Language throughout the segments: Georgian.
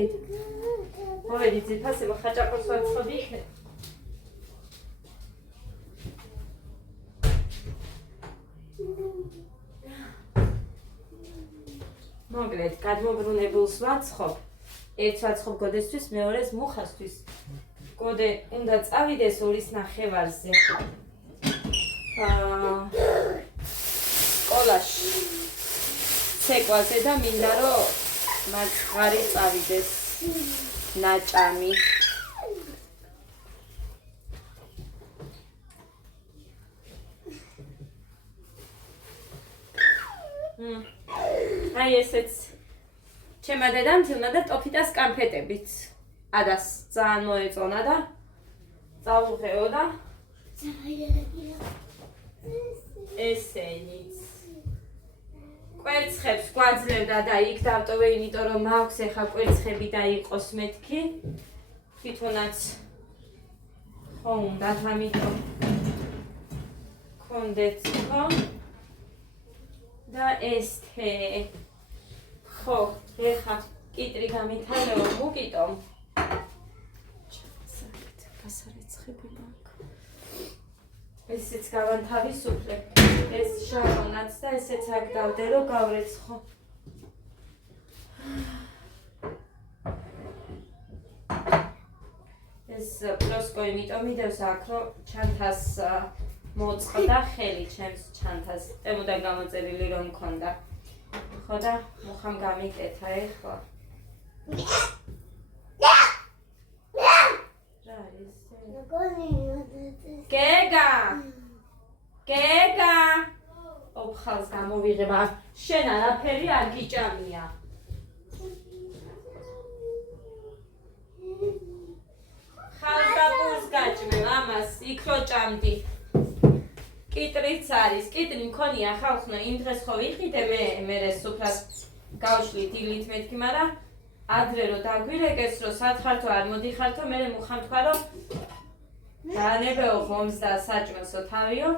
მოვედით. მოვედით ძირფასი ხაჭაპურს ვაცხობი იქნებ. მოკლედ, გადმობრუნებულს ვაცხობ. ერთს ვაცხობ გოდესთვის, მეორეს მუხასთვის. გოდე უნდა წავიდეს 2:30-ზე. სკოლაში. ცეკვაზე და მინდა რომ მაგარი წავიდეს ნაჭამი. აი ესეც ჩემმა დედამთილმა და ტოფიტას კანფეტებით. ადას ძალიან მოეწონა და წაუღეო და ესენიც კვერცხებს გვაძლევდა და იქ დავტოვე, იმიტომ რომ მაქვს ეხა კვერცხები და იყოს მეთქი. თვითონაც ხო უნდათ, ამიტომ გქონდეთ ხო და ეს თე ხო ეხა კიტრი გამითალეო მუკიტომ. გასარეცხები მაქვს. ესეც გავანთავისუფლე. ეს შარონაც და ესეც აქ დავდე რომ გავრეცხო. ეს პროსკო იმიტომ მიდევს აქ რომ ჩანთას მოწყდა ხელი ჩემს ჩანთას. ემოდან გამოწერილი რომ მქონდა. ხო და მუხამ გამიკეთა ეხლა. გეგა! გეგა! ოფხალს გამოვიღება. შენ არაფერი არ გიჭამია. ხალხაპურს გაჭმე, ამას იქ რო ჭამდი. კიტრიც არის. კიტრი მქონია ხალხნო, იმ დღეს ხო ვიყიდე მე სუფრად გავშლი დილით მეთქი, მაგრამ ადრე რო დაგვირეკეს, რომ სათხართო არ მოდიხართო, მე მუხამ თქვა რომ დაანებეო ხომს და საჭმელსო თავიო,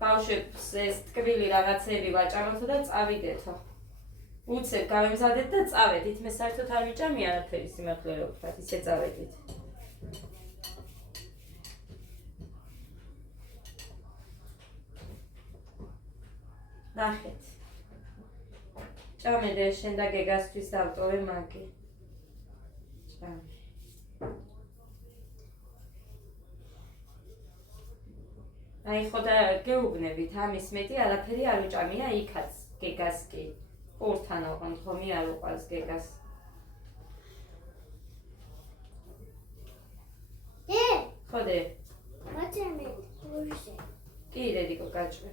ბავშვებს ეს ტკბილი რაღაცები ვაჭამოთო და წავიდეთო. უცებ გავემზადეთ და წავედით. მე საერთოდ არ ვიჭამი არაფერი სიმართლე რო ვთქვათ, ისე წავედით. ნახეთ. ჭამედე შენ და გეგასთვის დავტოვე მაგი. ჭამე. აი ხო და გეუბნებით, ამის მეტი არაფერი არ უჭამია იქაც გეგას კი. ყურთან ოღონდ ხომი არ უყავს გეგას. ხოდე. მაჭამე გურზე. კი დედიკო გაჭმე.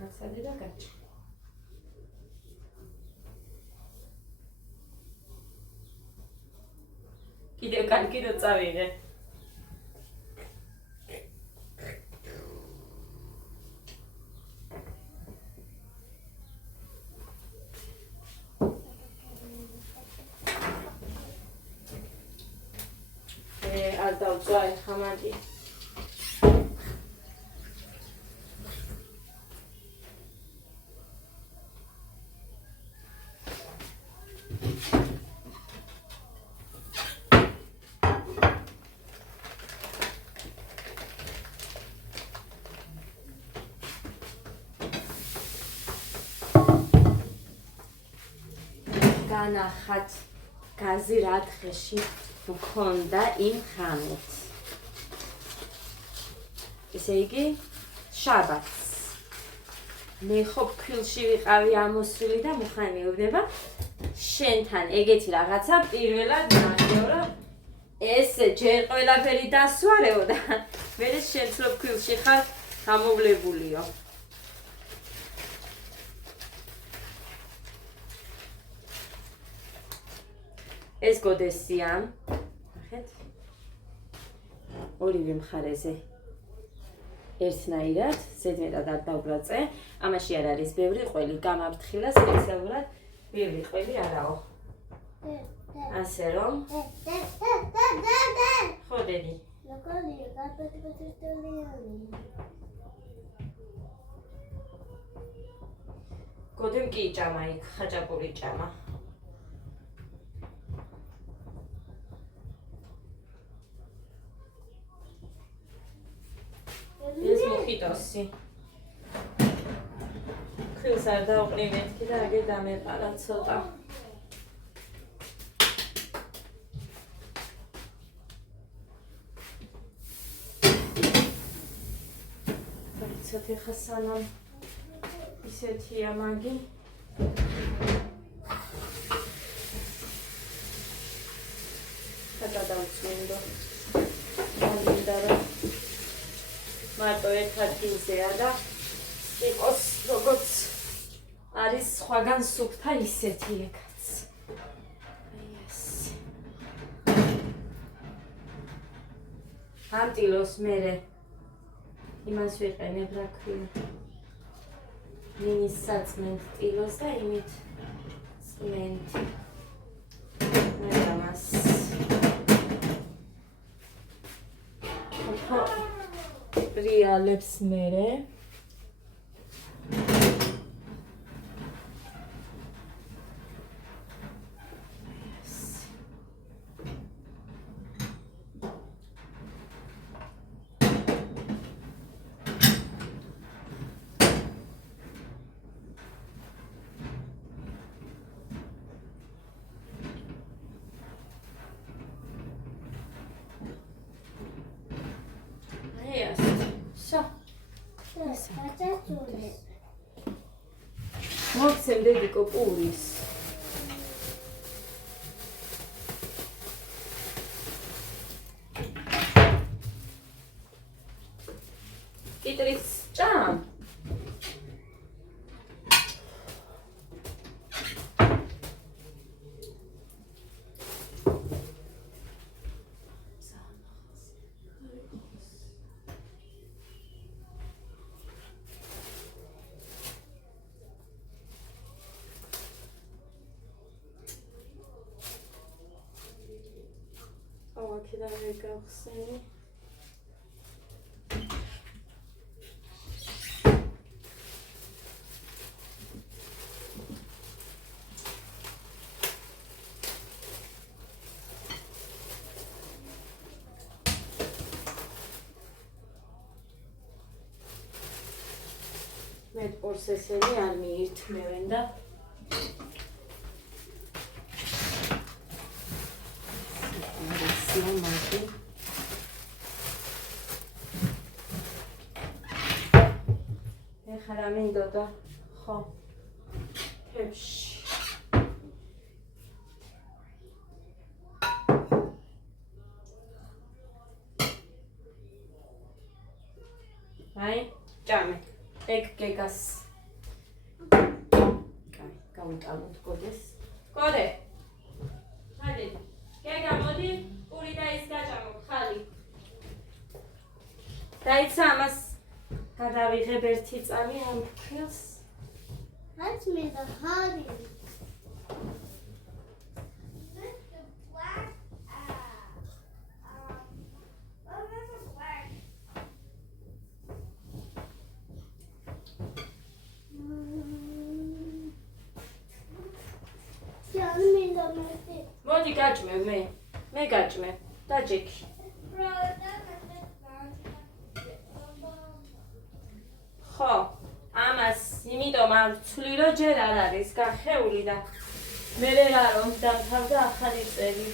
მასადე და გაჭმე. კიდევ კარგი რო წავიღე. არ დავწვა ეხა მაგი. განახათ გაზი რა დღეში მქონდა იმ ხანით. ესე იგი შაბათს. მე ხო ფქვილში ვიყავი ამოსული და მუხანი მეუბნება შენთან ეგეთი რაღაცა პირველად ნახეო რომ ესე ჯერ ყველაფერი დასვარეო და მე შენც რო ფქვილში ხარ გამოვლებულიო. ეს გოდესია. ნახეთ. ორივე მხარეზე. ერთნაირად, ზედმეტად არ დავბრაწე. ამაში არ არის ბევრი ყველი, გამაფრთხილა სპეციალურად ბევრი ყველი არაო. ასე რომ. ხო დედი. როგორია გაფეთქებული. გოდემ კი ჭამა იქ, ხაჭაპური ჭამა. მუხიტოსი. ქვილს არ დავყრი მეთქი და აგე დამეყარა ცოტა. ცოტა ხა სანამ ისეთია მაგი. გადავწმინდო. მინდა რომ მარტო ერთ ადგილზეა და იყოს როგორც არის სხვაგან სუფთა ისეთი ეკაც. ეს. ამტილოს მერე იმას ვიყენებ რა ქვია. მინის საწმენთ ტილოს და იმით წმენთ. მე ამას რეალებს მერე მოგცემ დედიკო პურის. კიტრის ჭამ. აქედან ვერ გავხსენი. მე პორს ესენი არ მიირთმევენ და მაგი. ეხლა რა მინდოდა? ხო. თებში. აი, ჭამე. ეგ გეგას. კაი, გავიტანოთ გოდეს. გოდე. ჰაიდე. გეგა მოდი. პური და ის გაჭამო ხალი. დაიცა ამას გადავიღებ ერთი წამი ამ ფქილს. That's me the honey. მოდი გაჭმე მე გაჭმე დაჯექი. ხო, ამას იმიტომ არ ვცვლი რომ ჯერ არ არის გახეული და მე რა რომ დამთავრდა ახალი წელი.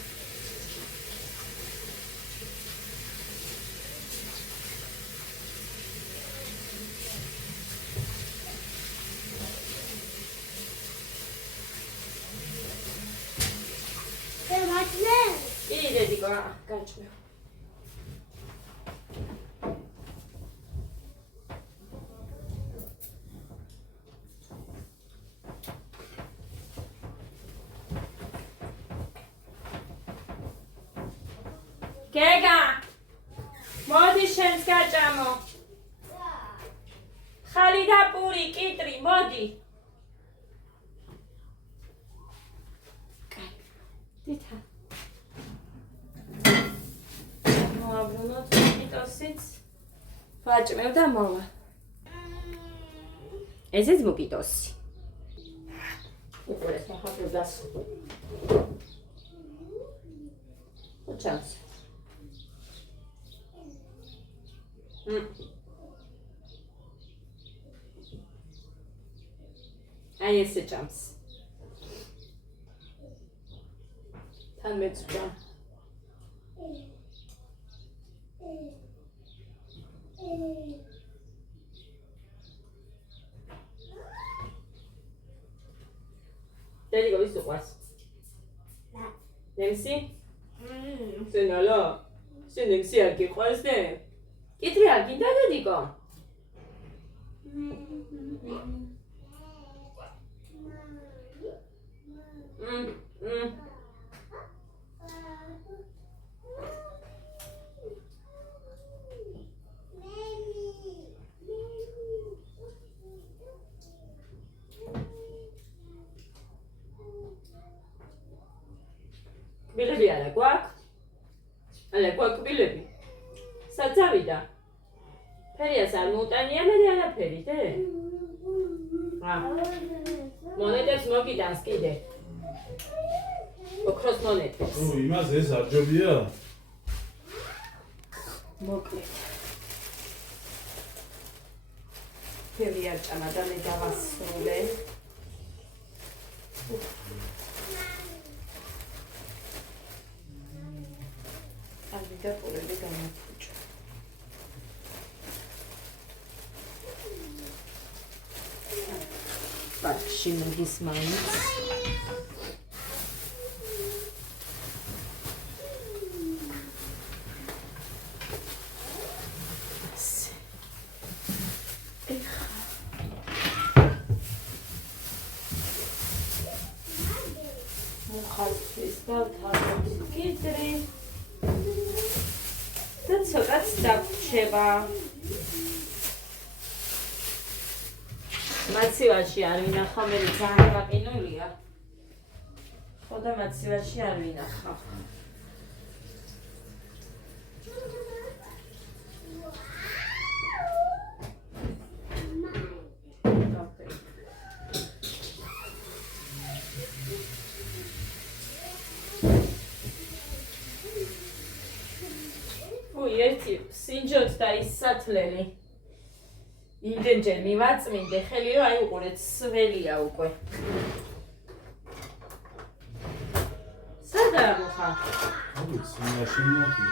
დედიკო, გაჭმე. გეგა, მოდი შენს გაჭამო. ხალი და პური, კიტრი, მოდი. დითა. მოაბრუნოთ მოკიტოსიც. ვაჭმევ და მოვა. ესეც მოკიტოსი. უყურეს ახლა დას. უჩამს. აი ესე ჭამს. თან მეწვა. დედიკო ვის უყვარს? ნემსი? სენალა? შენ ნემსი არ გიყვარს ნე? კიტრი არ გინდა დედიკო? კბილები არა გვაქვს? არა გვაქვს კბილები? საწავიდა? ფერიას არ მოუტანია მე არაფერი დე? მონეტებს მოგიდანს კიდე. ოქროს მონეტებს. იმას ეს არ ჯობია? მოკლედ. ფერი არ ჭამა და მე დავასრულე. და პურები გამოფუჭო. ბარში მოგის მაინც. მოხალხის და თავის კიტრი. და ცოტაც დაგვრჩება. მაცივაში არ ვინახავ, მე ძალიან გაყინულია. ხო და მაცივაში არ ვინახავ. ერთი სინჯოთ და ის სათლელი იმდენჯერ მივაწმინდე ხელი რომ აი უყურეთ სველია უკვე სადაა მოხა? ვიცი მაშინ ნახე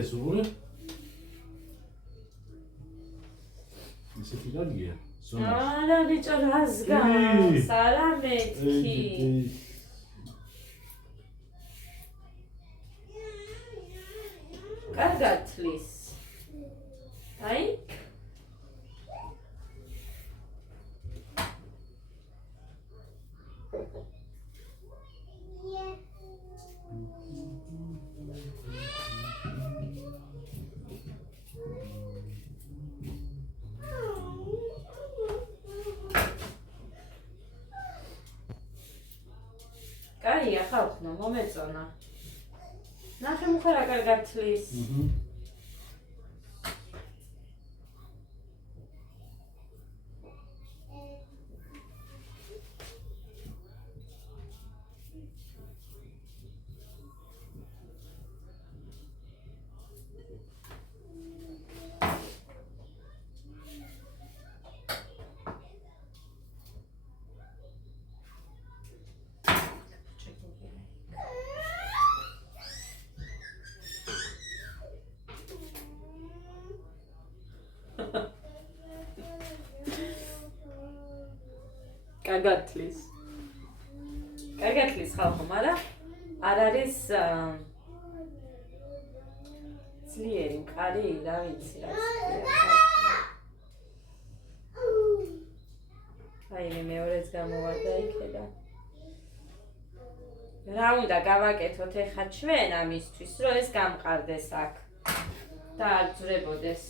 ეს უყურე ისეთი გაგია არა ბიჭო რას გავს არა მეთქი კარგად თლის. აი? კაია ხალხო, მომეწონა. ნახე მუხა რა კარგად თლის. კარგად თლის. კარგად თლის ხალხო, მაგრამ არ არის ძლიერი მყარი, რა ვიცი რა. აი მე მეორეც გამოვარდა იქიდან. რა უნდა გავაკეთოთ ეხა ჩვენ ამისთვის, რომ ეს გამყარდეს აქ და არ ძრებოდეს.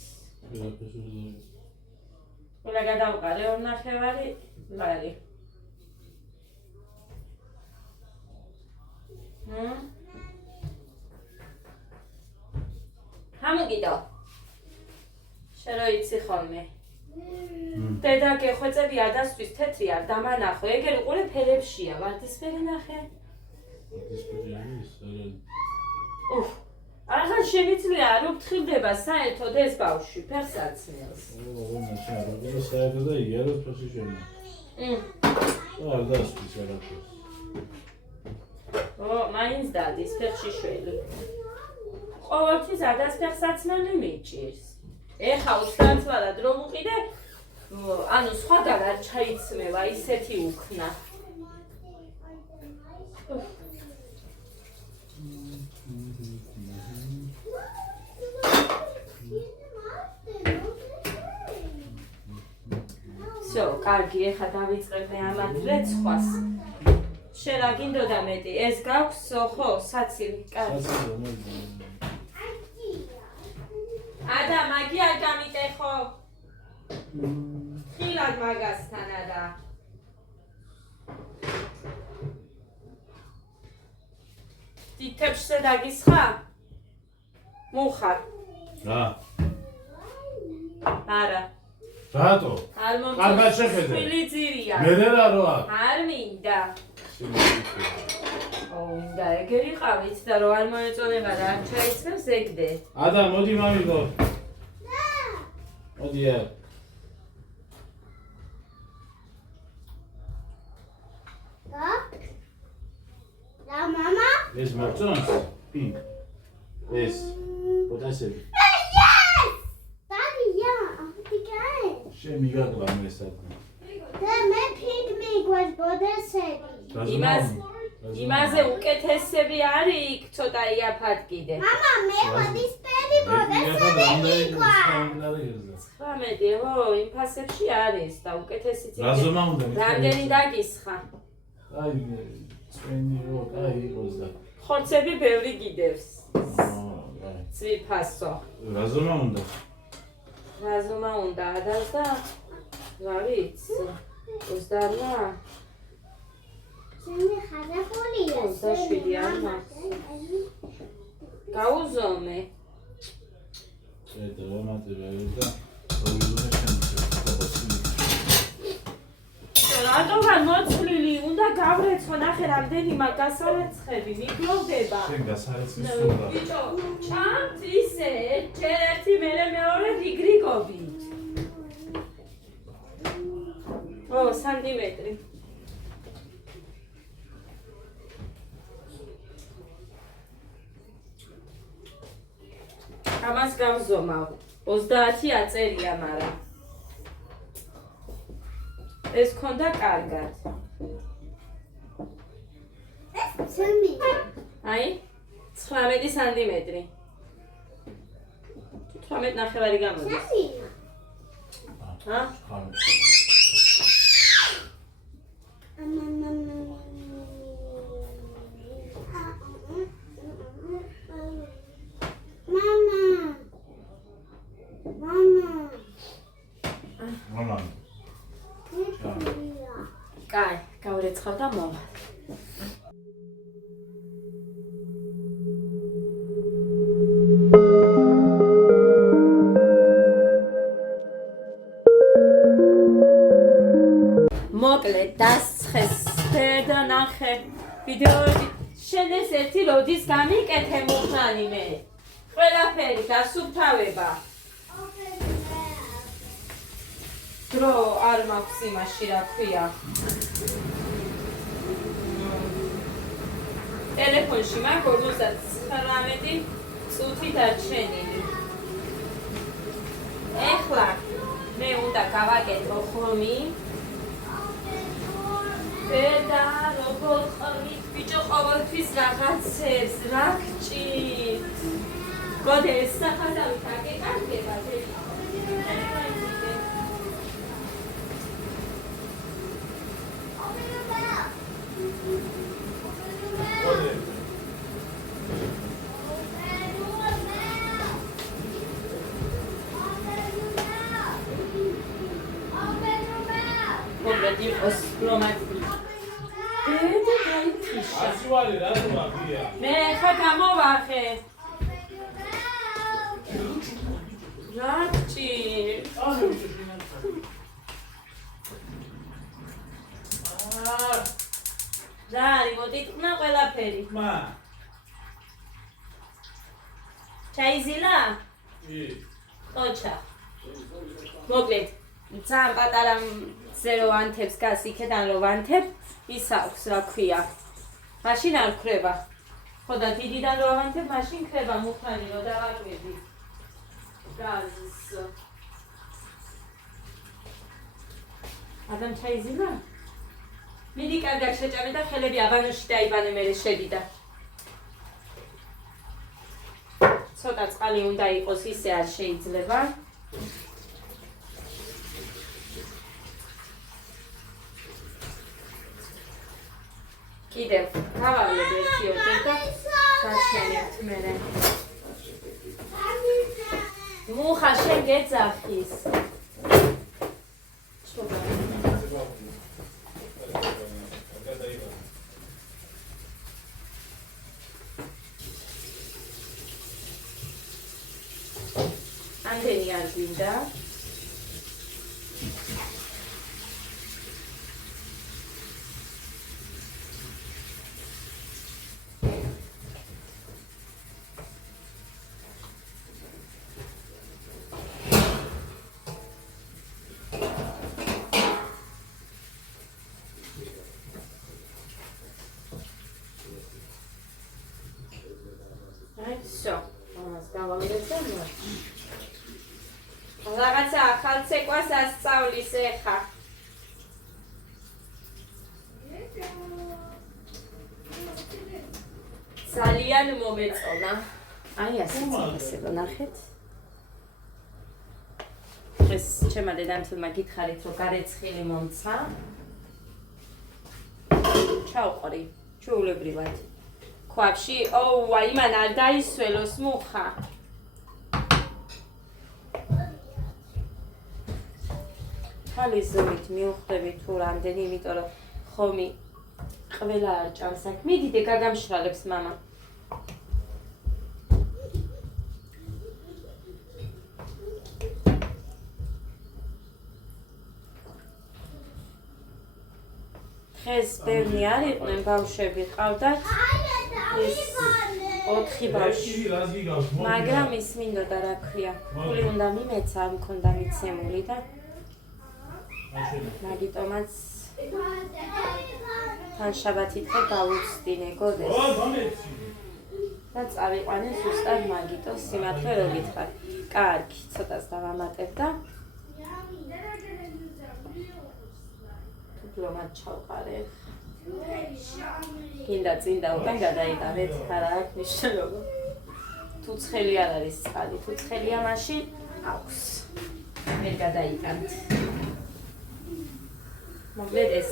ყველა გადავყარე 2.5 ლარი. გამოგიდო. შენ რო იცი ხოლმე. დედა გეხვეწები ადასთვის თეთრი არ დამანახო. ეგერ უყურე ფერებშია, ვარდისფერი ნახე. ვარდისფერი არის, არა. აღარ შემიძლია არ უფრთხილდება საერთოდ ეს ბავშვი ფეხს აცნელს. ოღონდ შეიძლება საერთოდ და იაროს ფეხი შენა. არ დასწრის არაფერს. მაინც დადის ფეხში შველი. ყოველთვის ადას ფეხს აცნელი მიჭირს. ეხა 30 წლად რომ უყიდე, ანუ სხვაგან არ ჩაიცმევა ისეთი უქნა. всё, კარგი, ეხა დავიწყებდი ამათ რეცხვას. შენ რა გინდოდა მეტი? ეს გაქვს, ხო, საცივი, კარგი. ადა, მაგი არ გამიტეხო. ხილად მაგასთან ადა. თითებშზე დაგისხა? მუხარ. რა? არა. რატო? არ კარგად მომწონს. შეხედე. ხილი ძირია. მე რა როა? არ მინდა. მინდა ეგერი ყავით და რო არ მოეწონება და არ ჩაიცმევს ეგდე. ადა, მოდი მამიკო. მოდი არ. და мама? ეს მოგწონს? პინკ. ეს. პოტასები. შენ მიგაკლა მესადნა. და მე ფიგ მიგვას ბოდესები. იმაზე უკეთესები არის იქ ცოტა იაფად კიდე. мама, მე ვადისფერი ბოდესები მიგვას. 19, ხო, იმ ფასებში არის და უკეთესიც იქ. რაზომა უნდა? რამდენი დაგისხა? აი, წვენი რო, აი იყოს და. ხორცები ბევრი გიდევს. აი. ცვიფასო. რაზომა უნდა? რაზომა უნდა ადას და რა ვიცი 28 შენი ხარაფულია. 27 არ მაქვს. გაუზომე. ხედა მატერიალი და პროვიზორია შემოწმება. რატომღარ მოცლილი უნდა გავრეცხო ნახე რამდენი მაგასარეცხები მიგლოვდება. შენ გასარეცხვის სულა. ბიჭო, ჩამთ ისე ერთი მერე მეორე რიგრიგობით. სანტიმეტრი. ამას გავზომავ. 30 აწერია, მაგრამ ეს ქონდა კარგად. ცემი. აი 19 სანტიმეტრი. 18 ნახევარი გამოდის. ცემი. ჰა? კაი, გავრეცხავ და მოვა. მოკლედ დასცხეს და ნახე ვიდეოები. შენ ეს ერთი როდის გამიკეთე მუხნანი მე? ყველაფერი დასუფთავება. დრო არ მაქვს იმაში რა ქვია. ტელეფონში მაქვს 59 წუთი დარჩენილი. ეხლა მე უნდა გავაკეთო ხომი. და როგორ ხმით ბიჭო ყოველთვის რაღაცებს რა გჭირთ. გოდე ეს სახაზავი დაგეკარგება ძელი. იყოს რომანტიკული. ასვარი რა თქმა მე ხა გამოვახე. რა გჭირ? და არის მოდიტყნა ყველაფერი. ჩაიზილა? ოჩა. მოკლედ, ძალიან პატარა ზე რო ვანთებს გას იქიდან რო ვანთებ, ის აქვს, რა ქვია. მაშინ არ ქრება. ხო და დიდიდან რო ვანთებ, მაშინ ქრება მუხანი რო დავაკვირდი. გაზს. ადამ ჩაიზილა? მიდი კარგად შეჭამე და ხელები აბანოში დაიბანე მერე შედიდა. ცოტა წყალი უნდა იყოს, ისე არ შეიძლება. კიდევ გავავლებ ერთი ოჯერ და გაშენებთ მერე. მუხა შენ გეძახის. ამდენი არ გვინდა. Всё, ამას გავავლებ და რაღაცა ახალ ცეკვას ასწავლის ეხა. ძალიან მომეწონა. აი ასე ნახეთ. ეს ჩემმა დედამთილმა გითხარით, რომ გარეცხილი მომცა. ჩავყრი, ჩვეულებრივად. ქვაბში, აი მან არ დაისველოს მუხა. ხალის ზომით მივხვდები თუ რამდენი, იმიტომ რომ ხომი ყველა არ ჭამს აქ. მიდიდე გაგამშრალებს მამა. დღეს ბევრი არ იყვნენ ბავშვები, ყავდათ 4 ბავშვი. მაგრამ ის მინდოდა რა ქვია. ფული უნდა მიმეცა, არ მქონდა მიცემული და მაგიტომაც თან შაბათი დღე გავუცდინე გოდეს. და წავიყვანე ზუსტად მაგიტოს სიმართლე რო გითხრათ. კარგი, ცოტას დავამატებ და დიპლომატ ჩავყარე. კიდე წინ და უკან გადაიყარეთ, არა აქვს მნიშვნელობა. თუ ცხელი არ არის წყალი, თუ ცხელია მაშინ აქვს. ვერ გადაიყარეთ. მოკლედ ეს.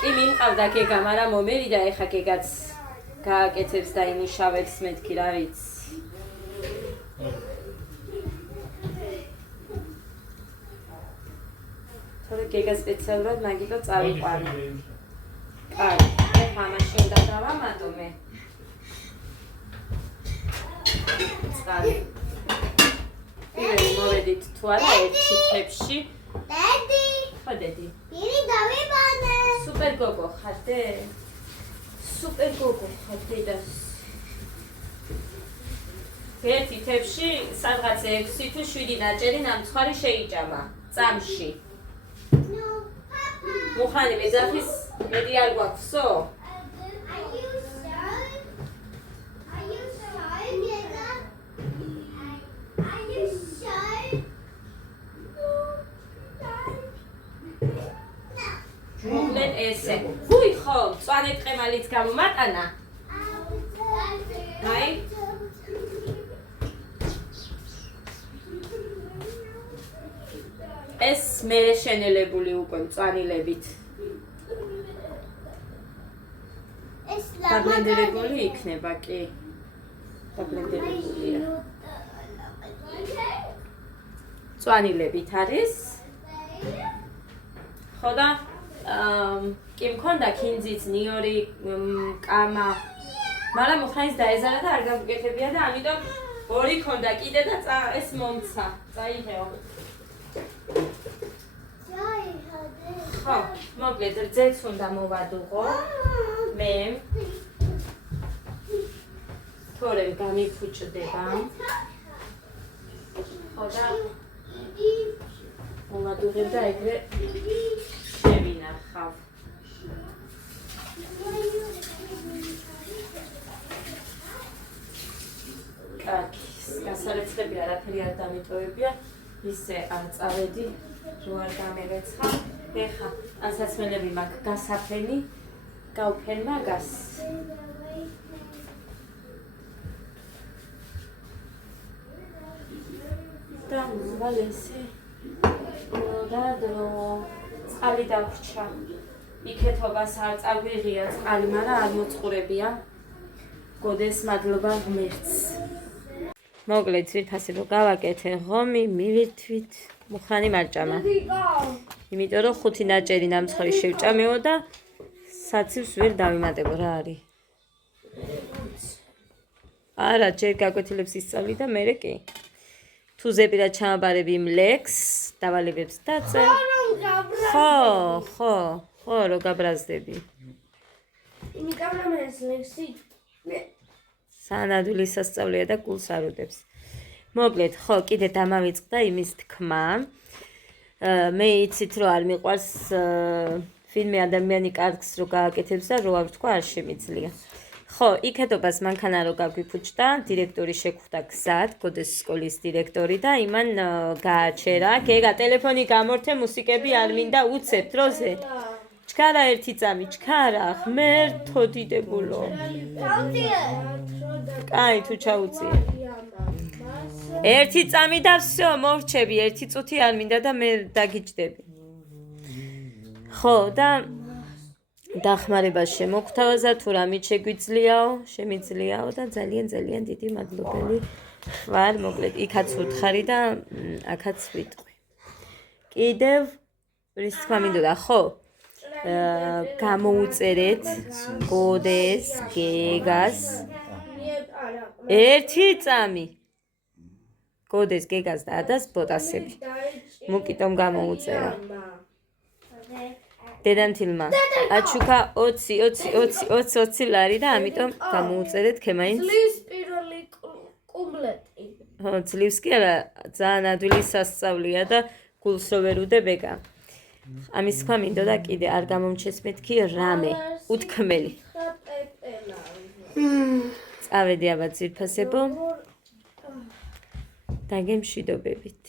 კი მიმყავდა გეგა, მაგრამ მომერიდა ეხა გეგაც გააკეთებს და იმუშავებს მეთქი რა ვიცი. თორე გეგა სპეციალურად მაგიტო წავიყვანე. კარგი, ეხა მაშინ და დავამატო მე. წყალი. პირველი მოვედით თუ არა ერთი თებში. დედი. ხო დედი. პირი დავიბანე. სუპერ გოგო ხარდე? სუპერ გოგო ხარდე და ერთი თებში სადღაც 6 თუ 7 ნაჭერი ნამცხვარი შეიჭამა წამში. მუხანი მეძახის მეტი არ გვაქვსო? მოკლედ ესე. ვუი ხო, მწვანე ტყემალიც გამომატანა? აი. ეს მე შენელებული უკვე მწვანილებით. ეს დაბლენდერებული იქნება კი. დაბლენდერებულია. მწვანილებით არის. ხო და კი მქონდა ქინძიც, ნიორი, კამა. მაგრამ ხაის დაეზარა და არ გავუკეთებია და ამიტომ ორი ქონდა კიდე და ეს მომცა. წაიღეო. ხო, მოკლედ რძეც უნდა მოვადუღო. მე თორემ გამიფუჭდება. ხო და მომადუღებ და ეგრე შევინახავ. კარგი, გასარეცხები არაფერი არ დამიტოვებია, ისე არ წავედი, რო არ გამერეცხა. ეხა ასასმელები მაქვს გასაფენი, გავფენ მაგას. და ვალესე და დრო წყალი დავრჩა. იქეთობას არ წაგვიღია წყალი, მაგრამ არ მოწყურებია. გოდეს მადლობა ღმერთს. მოკლედ ძვირფასი რო გავაკეთე ღომი, მივირთვით, მუხრანი მარჭამა. იმიტომ რომ 5 ნაჭერი ნამცხარი შევჭამეო და საცივს ვერ დავიმატებო რა არის. არა, ჯერ გაკვეთილებს ისწავლი და მერე კი. თუ ზეპირად ჩამაბარები იმ ლექს, დავალებებს დაწერ. ხო, რო გაბრაზდები. იმიტომ რომ ეს ლექსი სანადვილი სასწავლია და გულს არ უდებს. მოკლედ, ხო, კიდე დამავიწყდა იმის თქმა. მე იცით რომ არ მიყვარს ფილმი ადამიანი კარგს რო გააკეთებს და რო არ ვთქვა არ შემიძლია. ხო, იქეთობას მანქანა რო გაგვიფუჭდა, დირექტორი შეგვხვდა გზად, გოდეს სკოლის დირექტორი და იმან გააჩერა. გეგა ტელეფონი გამორთე, მუსიკები არ მინდა უცებ დროზე. ჩქარა ერთი წამი, ჩქარა, ღმერთო დიდებულო. კაი, თუ ჩაუწიე. ერთი წამი და всё, მოვრჩები, ერთი წუთი არ მინდა და მე დაგიჯდები. ხო, და დახმარება შემოგთავაზა, თუ რამით შემიძლიაო და ძალიან დიდი მადლობელი ვარ, მოკლედ, იქაც ვუთხარი და აქაც ვიტყვი. კიდევ რის თქმა მინდოდა, ხო? გამოუწერეთ გოდეს, გეგას ერთი წამი. გოდეს, გეგას და ადას ბოტასები. მუკიტომ გამოუწერა. დედამთილმა აჩუქა 20 ლარი და ამიტომ გამოუწერეთ ქემაინც. ძლივს პირველი კუმბლეტი. ხო, ძლივს კი არა, ძალიან ადვილი სასწავლია და გულს რო ვერ უდებ ეგა. ამის თქვა მინდოდა კიდე არ გამომჩეს მეთქი რამე, უთქმელი. წავედი აბა ძვირფასებო. დაგემშვიდობებით.